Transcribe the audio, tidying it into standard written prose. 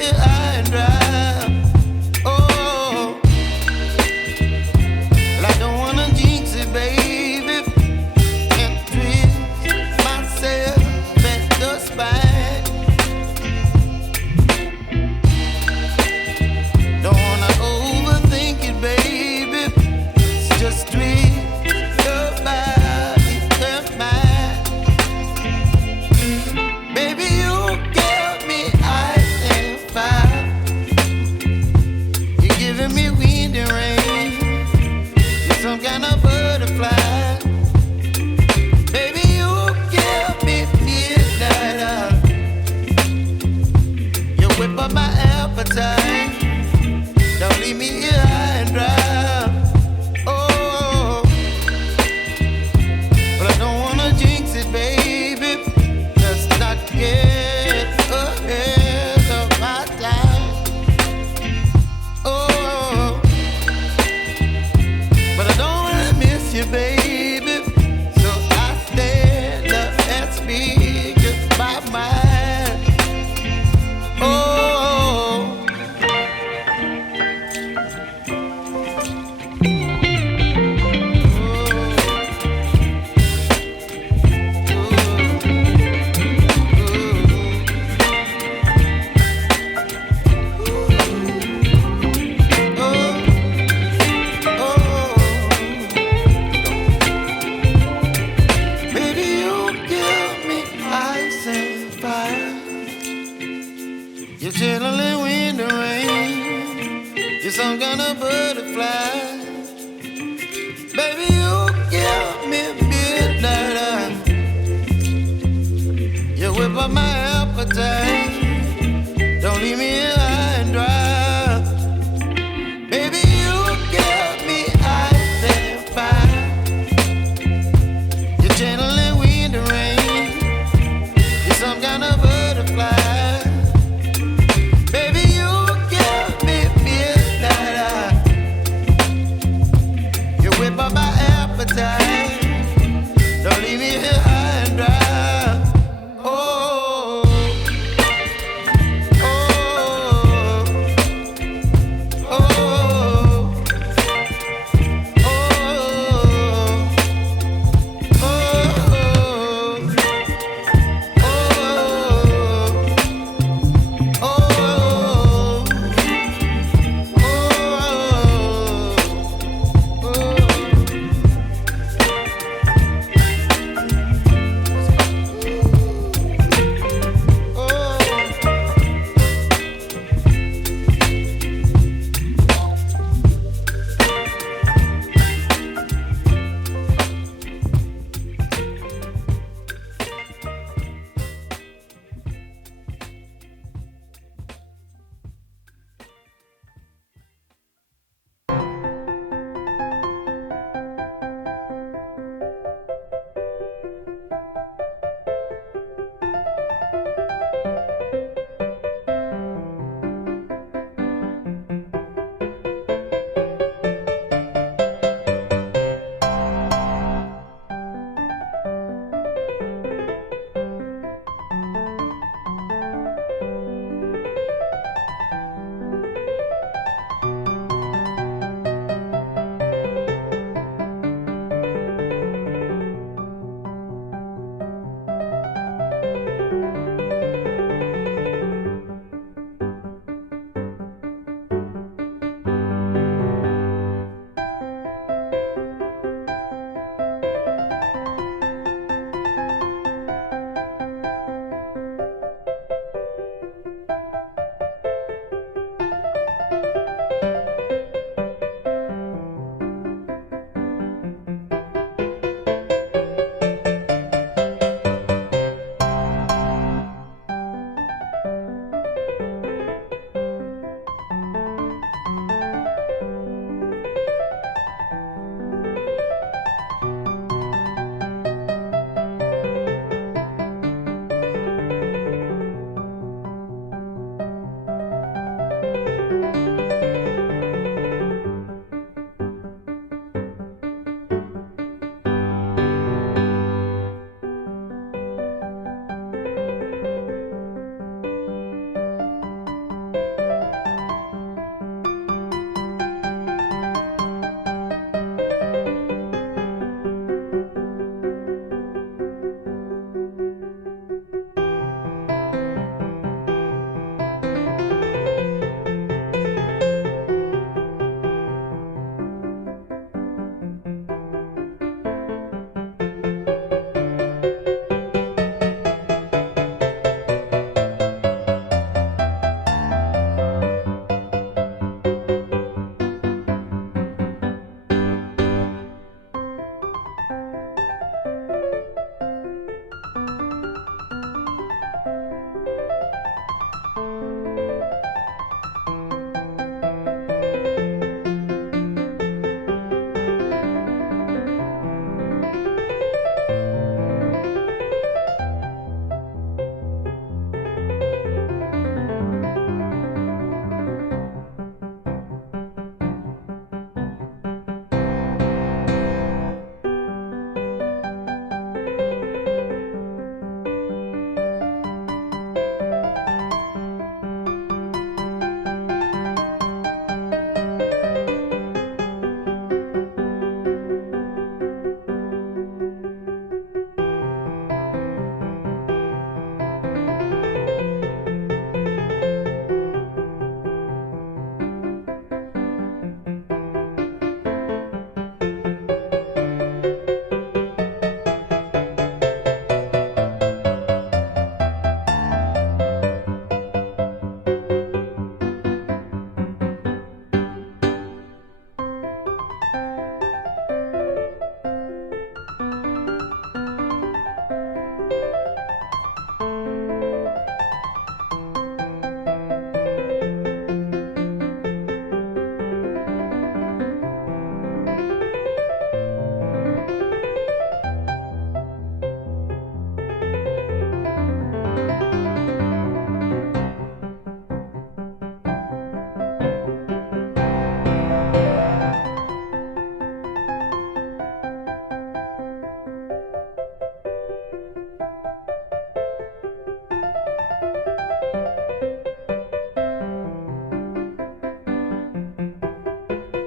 here high and dry. Oh, well, I don't wanna jinx it, baby, and twist myself at the spine. Don't wanna overthink it, baby. It's just twist your body and mine. Baby, you give me ice and fire. You're giving me wind and rain. You're some kind of butterfly. Baby, you give me midnight. You whip up my appetite. Don't leave me here high and dry. Oh, but I don't wanna jinx it, baby. Let's not get ahead of my time. Oh, but I don't wanna miss you, baby. So I stand up and speak my mind. Oh. Baby, you give me ice and fire. You're chilling wind and rain. You're some kind of butterfly. Baby, you give me midnight. You whip up my appetite.